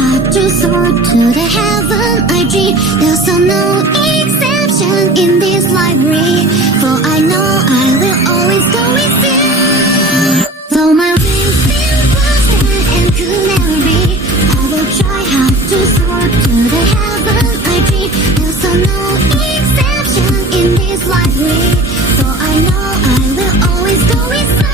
hard to soar to the heaven I dream. There's no exception in this library, for I know I will always go with you. Though my wings feel blasted and could never be, I will try hard to soar to the heaven I dream. There's no exception in this library, for I know I will always go with you.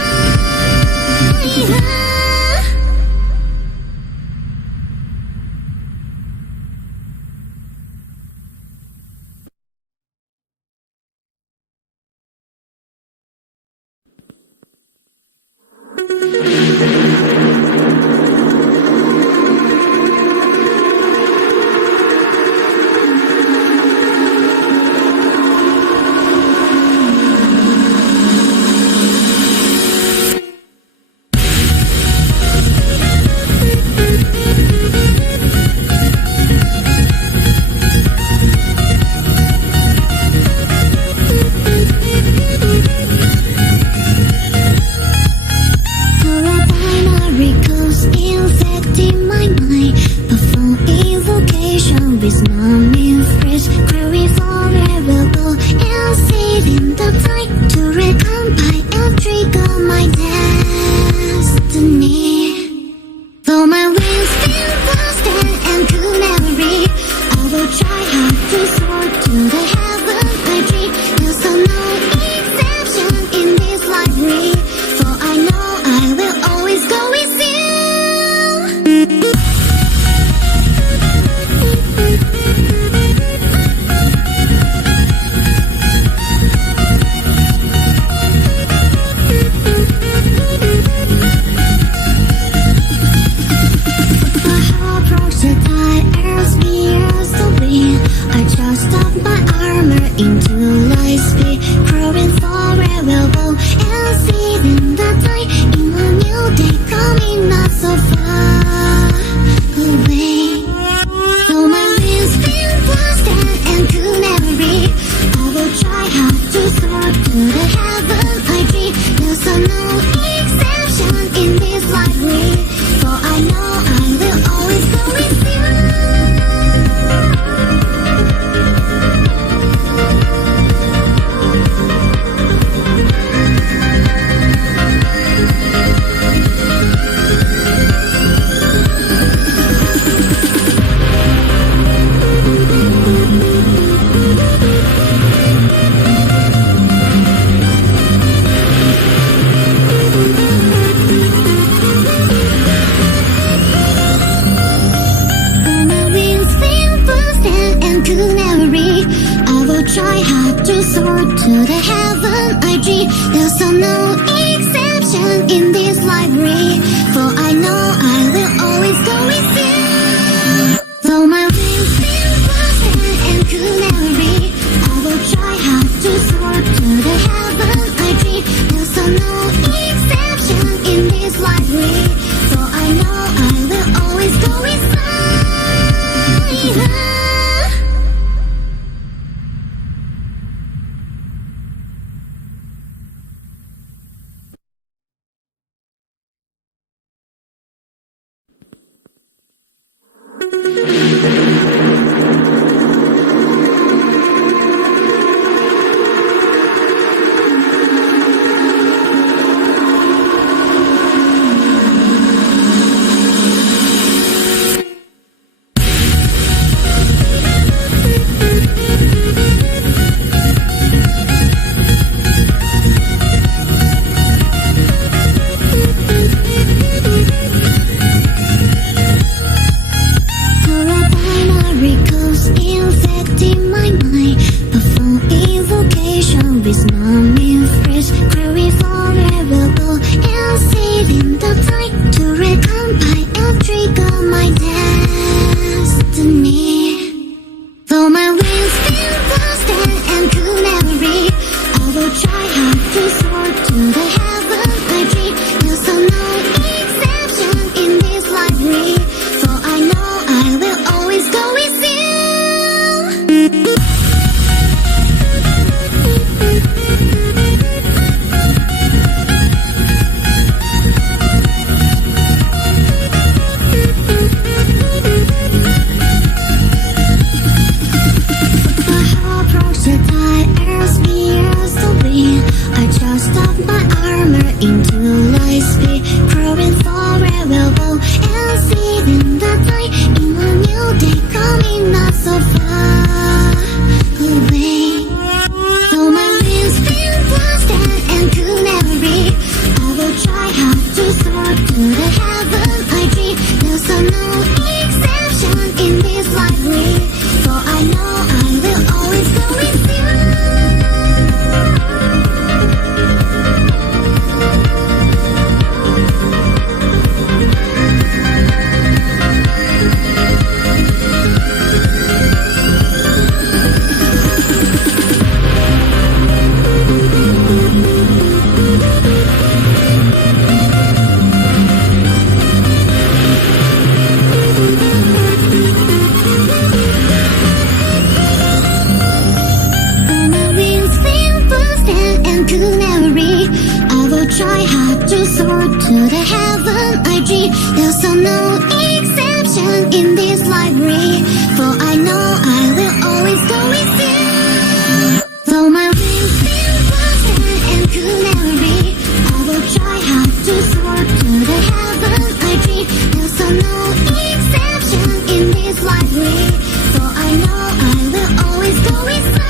Try hard to soar to the heaven I dream. There's no exception in this library, for I know I will always go with you. Though my wings feel blasted and could never be, I will try hard to soar to the heaven I dream. There's no exception in this library, for I know I will always go with you. this library, for I know I will always go with you. Though my wings feel busted and could never be, I will try hard to soar to the heaven I dream. There's no exception in this library, for I know I will always go with you.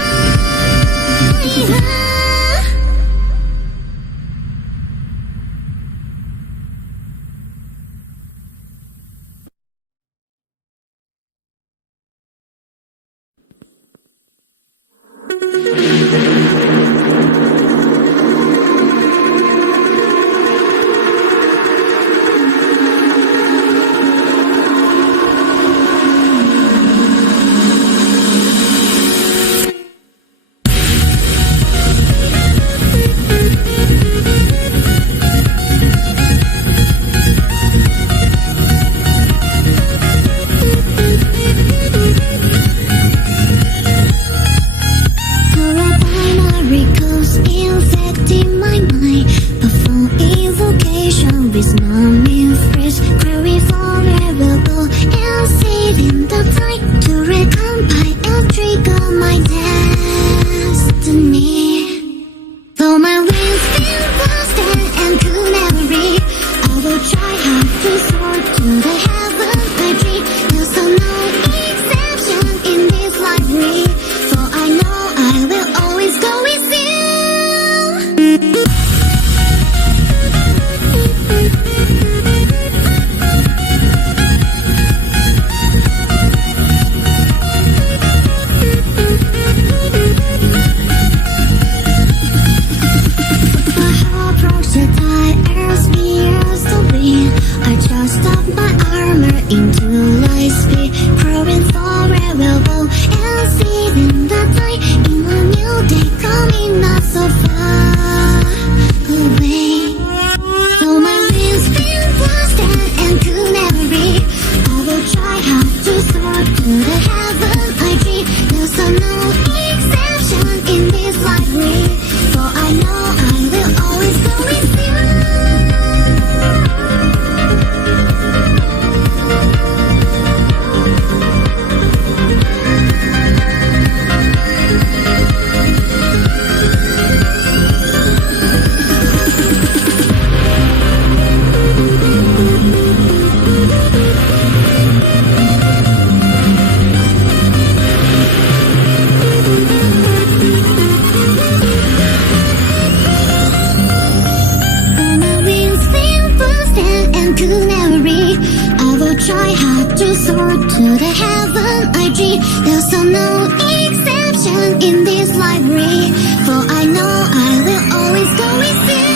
Try hard to soar to the heaven I dream. There's no exception in this library, for I know I will always go with you.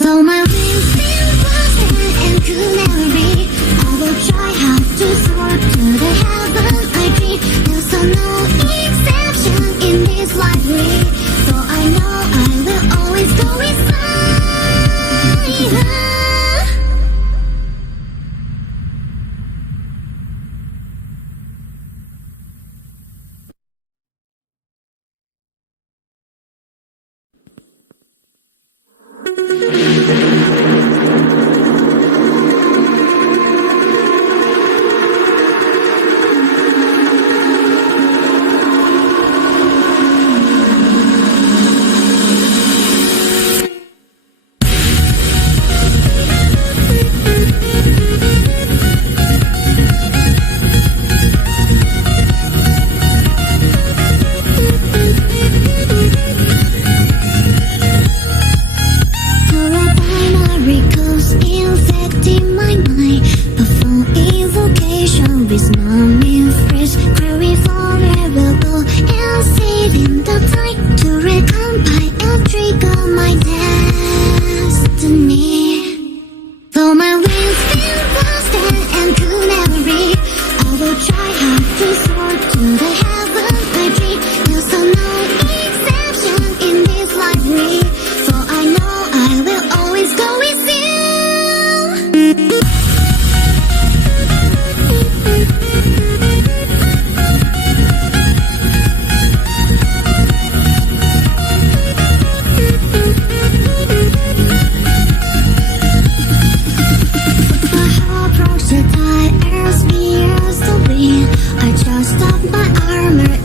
Though my wings feel busted and could never be, I will try hard to soar to the heaven I dream. There's no exception in this library, for I know I will always go with you.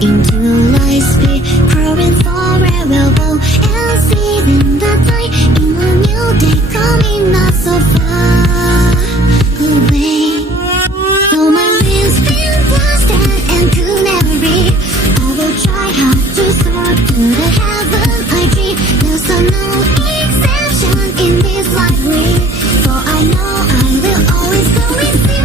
into light speed, growing forever, go and see in the night, in a new day coming not so far away. Though my wings been blasted and could never reach, I will try hard to soar to the heaven I dream. There's no exception in this library, for I know I will always go with you.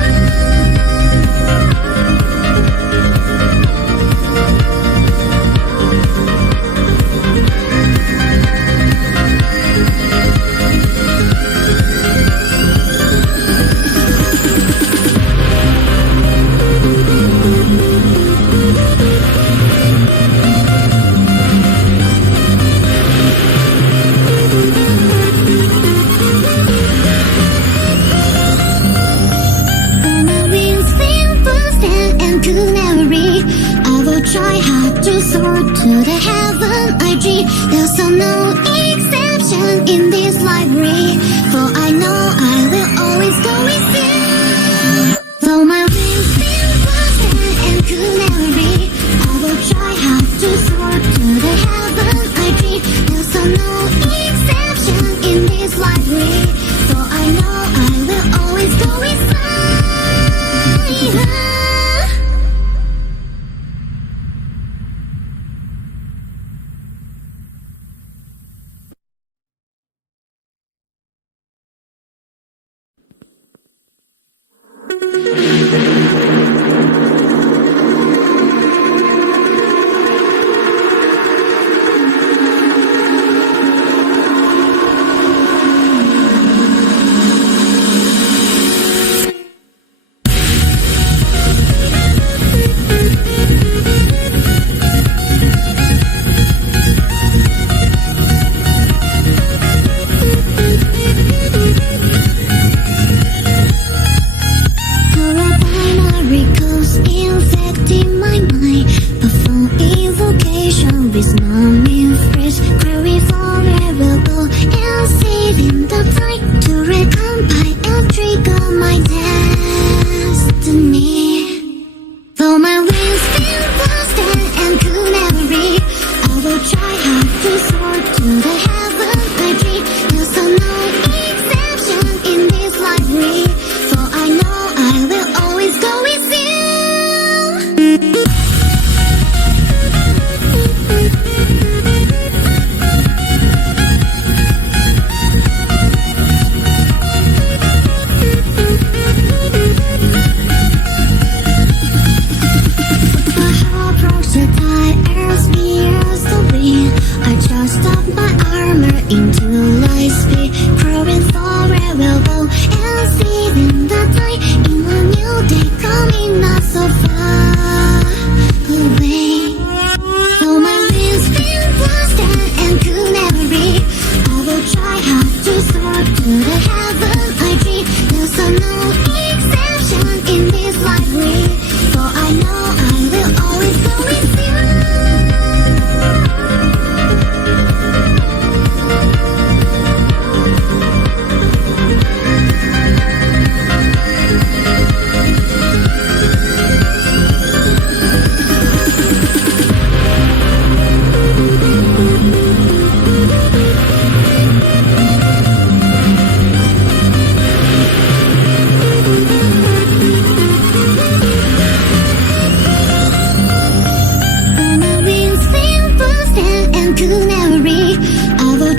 Try hard to soar to the heaven I dream. There's no exception in this library, for I know I will always go with you. Though my wings been blasted and could never reach, I will try hard to soar to the heaven I dream. There's no exception in this library, for I know I will always go with you.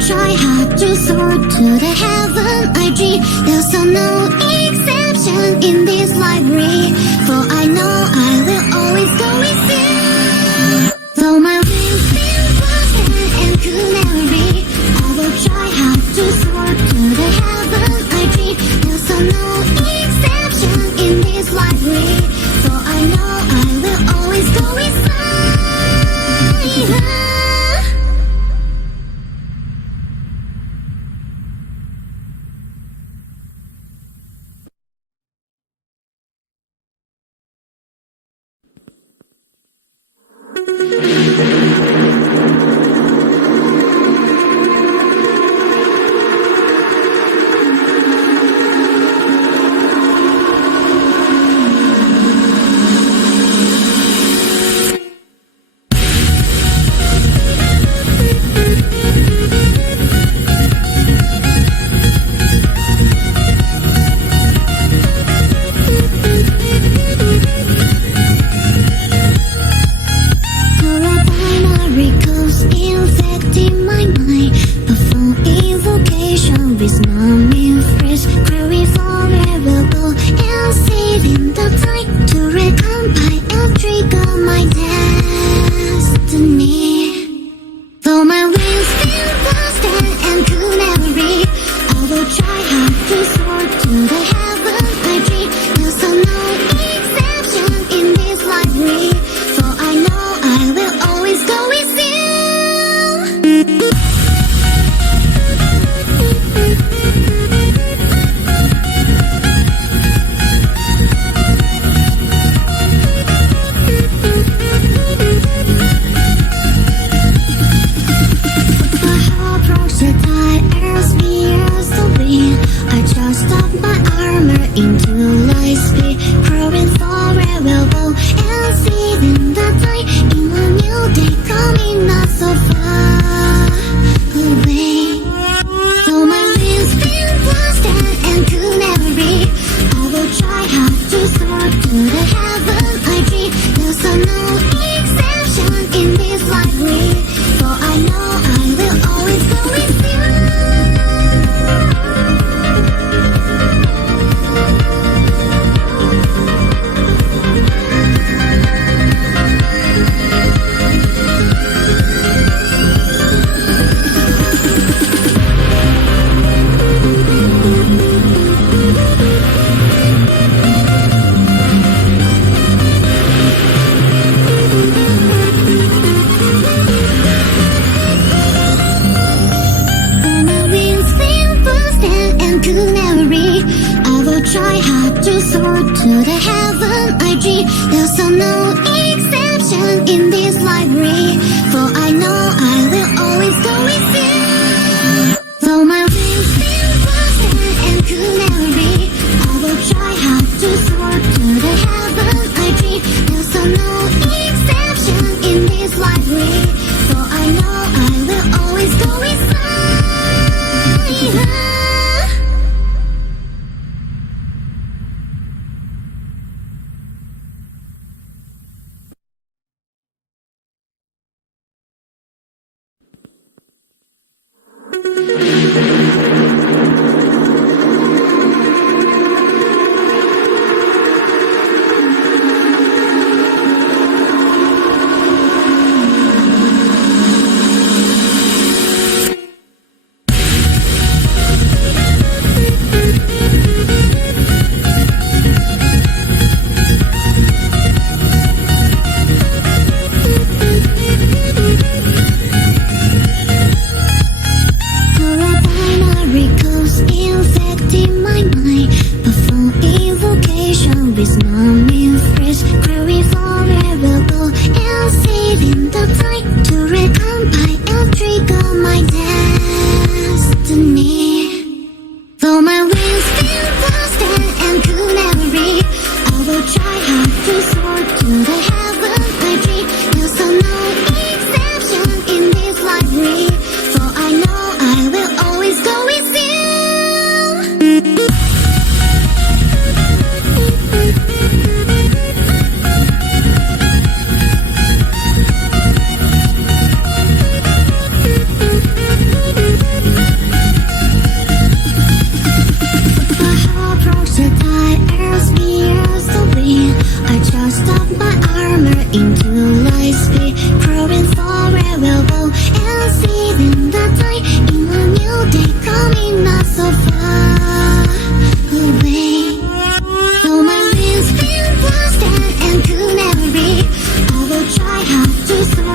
Try hard to soar to the heaven I dream. There's no exception in this library, for I know I will always go with you. Though my wings been blasted and could never reach, I will try hard to soar to the heaven I dream. There's no exception in this library, for I know I will always go with you. IG. There's no exception in this library, for I know I will always go with you. Though my wings feel frosted and could never be, I will try hard to soar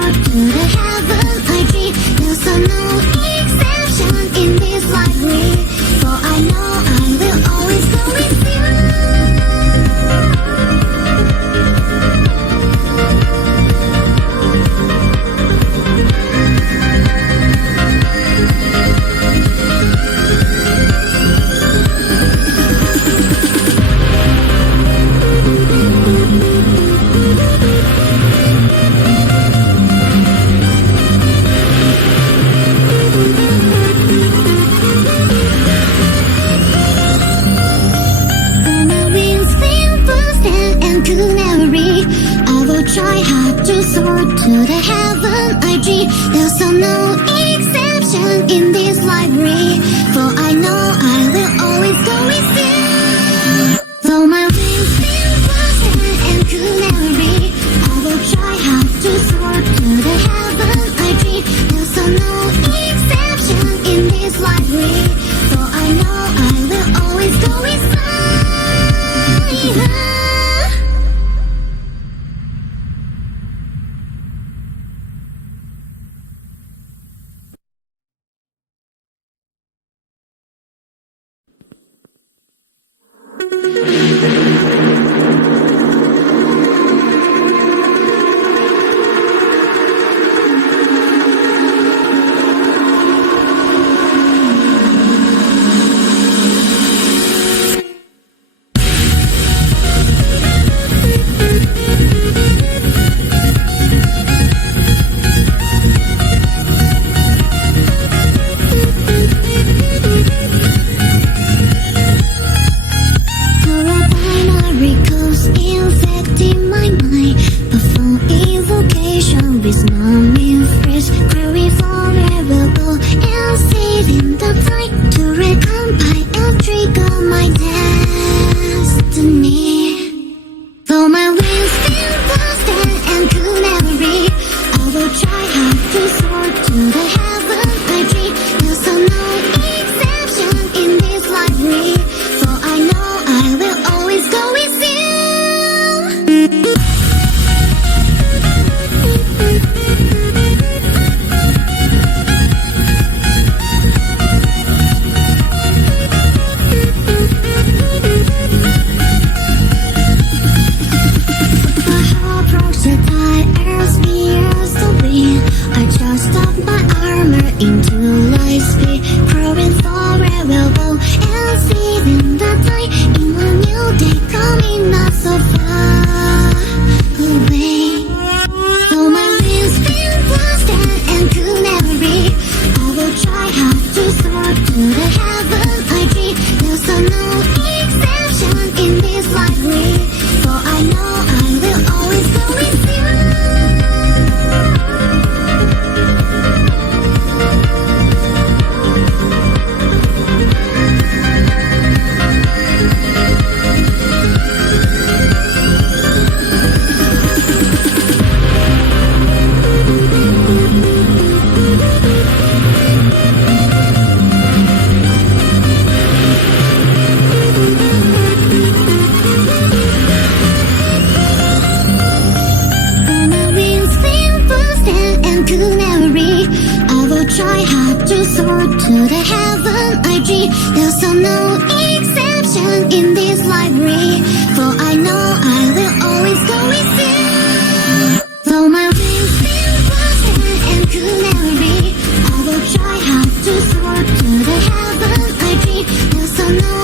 to the heaven I dream. There's no exception in this library, so I know I will always go with you. Try hard to soar to the heaven I dream. There's no exception in this library, for I know I will always go with you. Though my wings feel frosted and could never be, I will try hard to soar to the heaven I dream. There's no exception in this library, for I know I will always go with you. try hard to soar to the heaven I dream. There's no exception in this library, for I know I will always go with you. Though my wings feel frozen and could never be, I will try hard to soar to the heaven I dream. There's no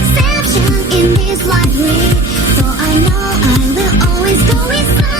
exception in this library, for I know I will always go with you.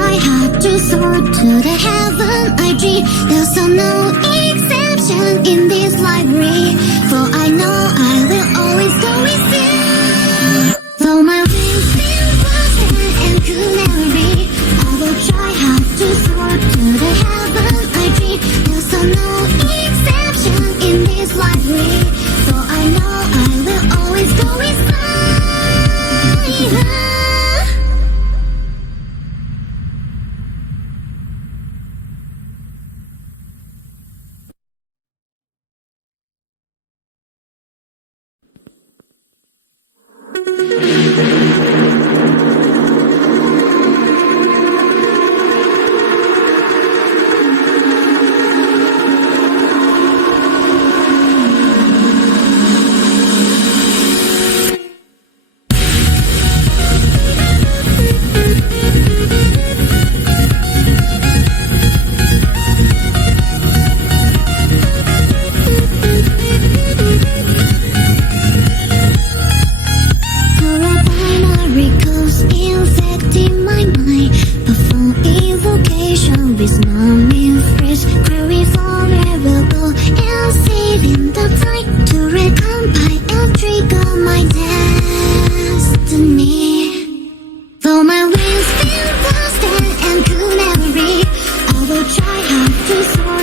try hard to soar to the heaven I dream. There's no exception in this library, for I know I will always go with you. Though my wings feel busted and could never be, I will try hard to soar to the heaven I dream. There's no exception in this library, for I know I will always go with you. Though my wings feel busted and could never be, I will try hard to soar